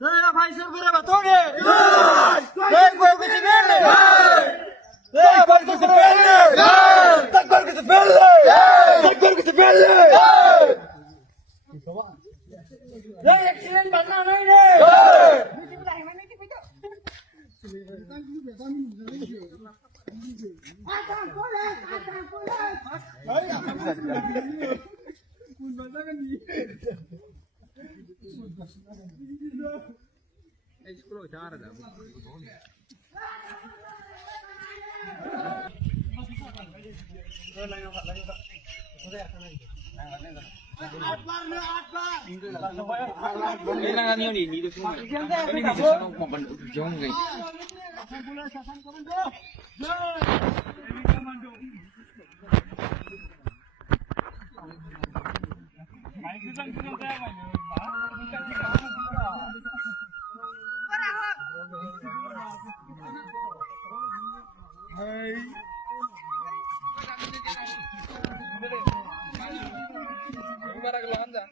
Vai segura batone! Vai gol que se vende! Vai gol que se vende! Vai gol que se vende! Vai gol que se vende! Đây excellent bắn nào đây nè! Kailangan yun eh, dito po. Ini bisa sa mga pagkakasyon guys. Para kailangan dyan.